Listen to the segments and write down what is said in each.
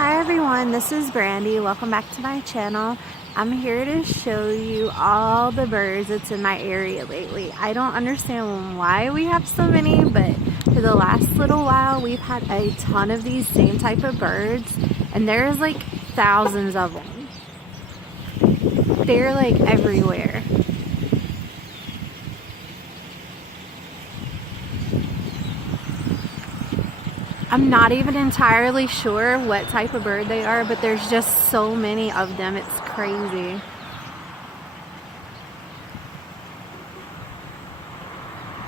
Hi everyone, this is Brandy. Welcome back to my channel. I'm here to show you all the birds that's in my area lately. I don't understand why we have so many, but for the last little while we've had a ton of these same type of birds, and there's like thousands of them. They're like everywhere. I'm not even entirely sure what type of bird they are, but there's just so many of them. It's crazy.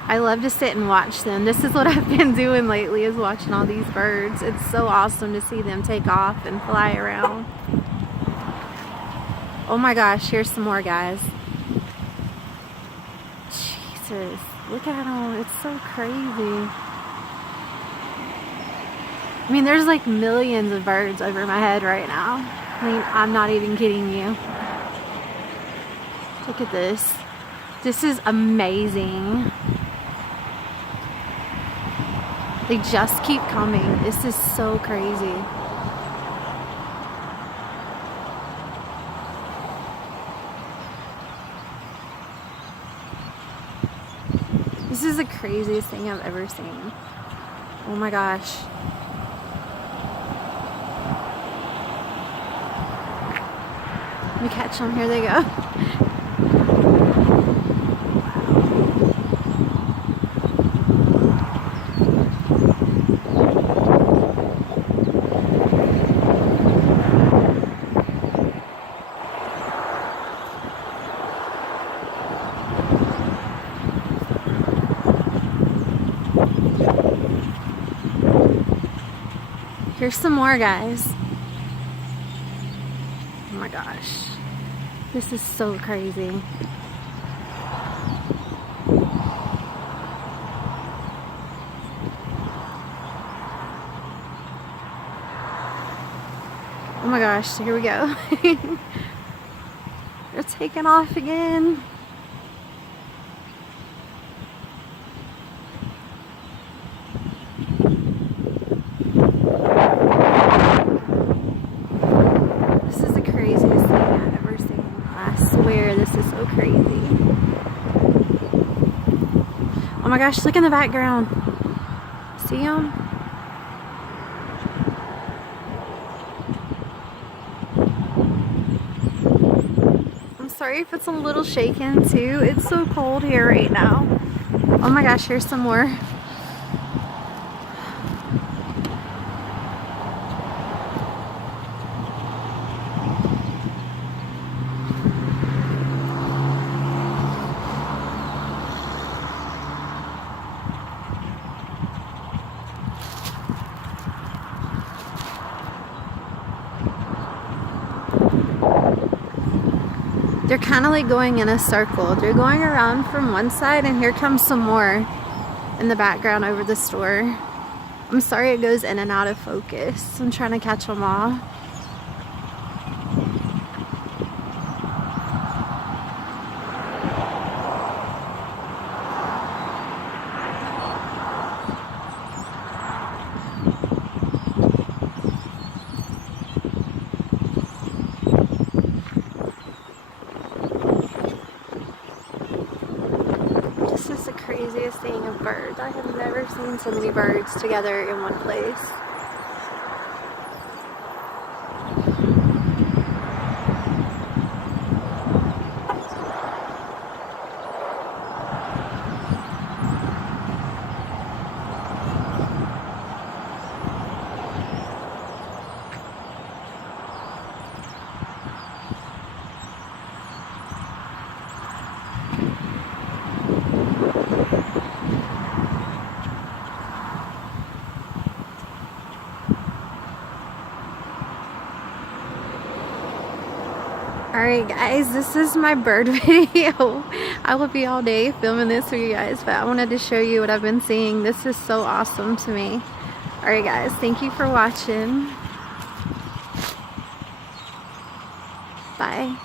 I love to sit and watch them. This is what I've been doing lately, is watching all these birds. It's so awesome to see them take off and fly around. Oh my gosh, here's some more, guys. Jesus, look at them. It's so crazy. I mean, there's like millions of birds over my head right now. I mean, I'm not even kidding you. Look at this. This is amazing. They just keep coming. This is so crazy. This is the craziest thing I've ever seen. Oh my gosh. Let me catch them. Here they go. Here's some more, guys. Oh my gosh. This is so crazy. Oh my gosh, here we go. They're taking off again. This is the craziest thing I've ever seen. I swear this is so crazy. Oh my gosh, look in the background. See them? I'm sorry if it's a little shaken too. It's so cold here right now. Oh my gosh, here's some more. They're kind of like going in a circle. They're going around from one side, and here comes some more in the background over the store. I'm sorry it goes in and out of focus. I'm trying to catch them all. This is the craziest thing of birds. I have never seen so many birds together in one place. Alright guys, this is my bird video. I will be all day filming this for you guys, but I wanted to show you what I've been seeing. This is so awesome to me. Alright guys, thank you for watching. Bye.